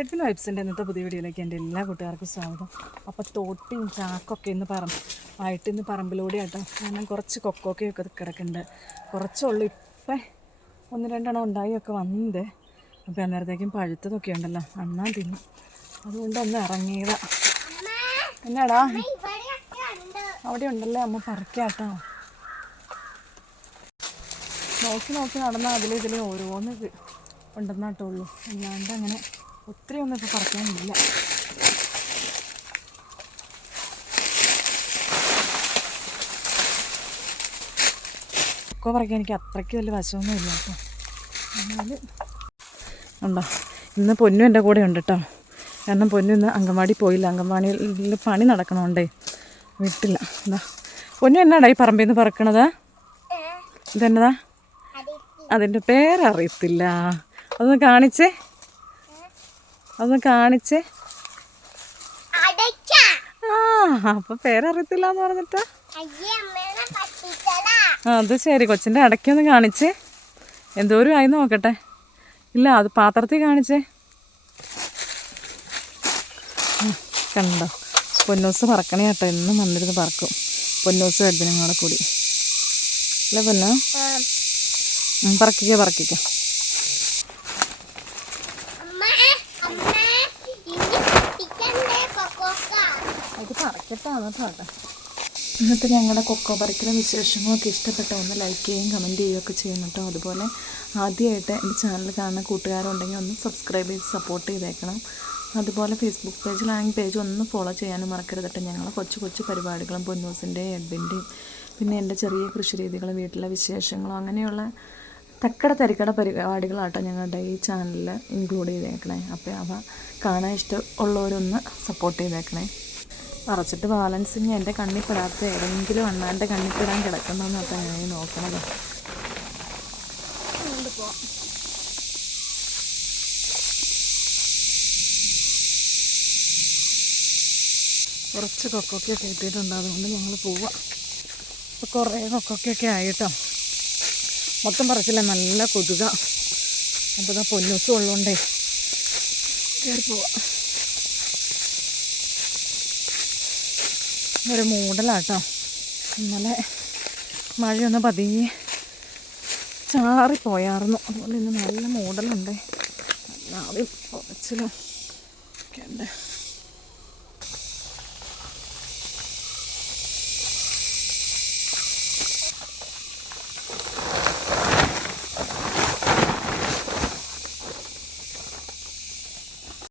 Edwin വൈബ്സിൻ്റെ ഇന്നത്തെ പുതിയ വീഡിയോയിലേക്ക് എൻ്റെ എല്ലാ കൂട്ടുകാർക്കും സ്വാഗതം. അപ്പോൾ തോട്ടിയും ചാക്കൊക്കെ ഇന്ന് പറമ്പിലൂടെ ആട്ടോ. കാരണം കുറച്ച് കൊക്കോക്കയൊക്കെ കിടക്കുന്നുണ്ട്. കുറച്ചുള്ളൂ, ഇപ്പം 1-2 എണ്ണം ഉണ്ടായിയൊക്കെ വന്നത്. അപ്പോൾ അന്നേരത്തേക്കും പഴുത്തതൊക്കെ ഉണ്ടല്ലോ, അണ്ണാൻ തിന്നു. അതുകൊണ്ട് ഒന്ന് ഇറങ്ങിയതാ. എന്നാടാ അവിടെ ഉണ്ടല്ലേ, അമ്മ പറിക്കാട്ടോ. നോക്കി നടന്നാൽ ഇതിലും ഓരോന്ന് ഉണ്ടെന്നാട്ടുള്ളൂ. അല്ലാണ്ട് അങ്ങനെ ഒത്തിരി ഒന്നും ഇപ്പോൾ പറിക്കാനില്ല. കൊക്കോ പറിക്കാൻ എനിക്ക് അത്രയ്ക്ക് വലിയ വശമൊന്നും ഇല്ല കേട്ടോ. എന്നാൽ ഉണ്ടോ, ഇന്ന് പൊന്നു എൻ്റെ കൂടെ ഉണ്ട് കേട്ടോ. കാരണം പൊന്നു ഇന്ന് അങ്കൻവാടി പോയില്ല. അങ്കൻവാടിയിൽ പണി നടക്കണോണ്ടേ വിട്ടില്ല. എന്താ പൊന്നു എന്നാടാ ഈ പറമ്പിൽ നിന്ന് പറക്കണത്? ഇതെന്നതാ? അതിൻ്റെ പേരറിയത്തില്ല. അതൊന്ന് കാണിച്ചേ. അപ്പം പേരറിയത്തില്ല എന്ന് പറഞ്ഞിട്ടാ? അത് ശരി, കൊച്ചിൻ്റെ ഇടയ്ക്കൊന്ന് കാണിച്ചേ. എന്തോരം ആയി നോക്കട്ടെ. ഇല്ല, അത് പാത്രത്തിൽ കാണിച്ചേ. കണ്ടോ, പൊന്നൂസ് പറക്കണേ കേട്ടോ. എന്നും വന്നിരുന്ന് പറക്കും പൊന്നൂസും എഡ്വിനും കൂടെ കൂടി. അല്ലേ പൊന്നോ? പറക്കിക്കോ. ഇത് പറിക്കട്ടാണ് കേട്ടോ. ഇന്നത്തെ ഞങ്ങളുടെ കൊക്കോ പറിക്കല വിശേഷങ്ങളൊക്കെ ഇഷ്ടപ്പെട്ട ഒന്ന് ലൈക്ക് ചെയ്യുകയും കമൻറ്റ് ചെയ്യുകയൊക്കെ ചെയ്യണം കേട്ടോ. അതുപോലെ ആദ്യമായിട്ട് എൻ്റെ ചാനൽ കാണുന്ന കൂട്ടുകാരുണ്ടെങ്കിൽ ഒന്ന് സബ്സ്ക്രൈബ് ചെയ്ത് സപ്പോർട്ട് ചെയ്തേക്കണം. അതുപോലെ ഫേസ്ബുക്ക് പേജിലാണെങ്കിൽ പേജ് ഒന്ന് ഫോളോ ചെയ്യാനും മറക്കരുത് കേട്ടോ. ഞങ്ങൾ കൊച്ചു പരിപാടികളും പൊന്നൂസിൻ്റെയും എഡ്വിൻ്റെയും പിന്നെ എൻ്റെ ചെറിയ കൃഷി രീതികളും വീട്ടിലെ വിശേഷങ്ങളും അങ്ങനെയുള്ള തരിക്കട പരിപാടികളാട്ടോ ഞങ്ങളുടെ ഈ ചാനലിൽ ഇൻക്ലൂഡ് ചെയ്തേക്കണേ. അപ്പോൾ അവ കാണാൻ ഇഷ്ടമുള്ളവരൊന്ന് സപ്പോർട്ട് ചെയ്തേക്കണേ. പറിച്ചിട്ട് ബാലൻസിങ് എൻ്റെ കണ്ണിപ്പെടാത്ത ഏതെങ്കിലും അണ്ണാൻ്റെ കണ്ണിപ്പെടാൻ കിടക്കുന്നതെന്നൊക്കെ ഞാൻ നോക്കണത്. കുറച്ച് കൊക്കോക്കൊക്കെ കിട്ടിയിട്ടുണ്ട്, അതുകൊണ്ട് ഞങ്ങൾ പോവാം. ഇപ്പോൾ കുറേ കൊക്കോക്കൊക്കെ ആയിട്ടോ. മൊത്തം പറിച്ചില്ല, നല്ല കൊതുക. അപ്പോൾ ഇതാ പൊന്നൂസും ഉള്ളതുകൊണ്ടേ കയറി പോവാം. ഒരു മൂടലാട്ടോ. ഇന്നലെ മഴയൊന്ന് പതിയെ ചാറിപ്പോയായിരുന്നു. അതുപോലെ ഇന്ന് നല്ല മൂടലുണ്ട്. എല്ലാവരും കുറച്ചിലും ഒക്കെ ഉണ്ട്.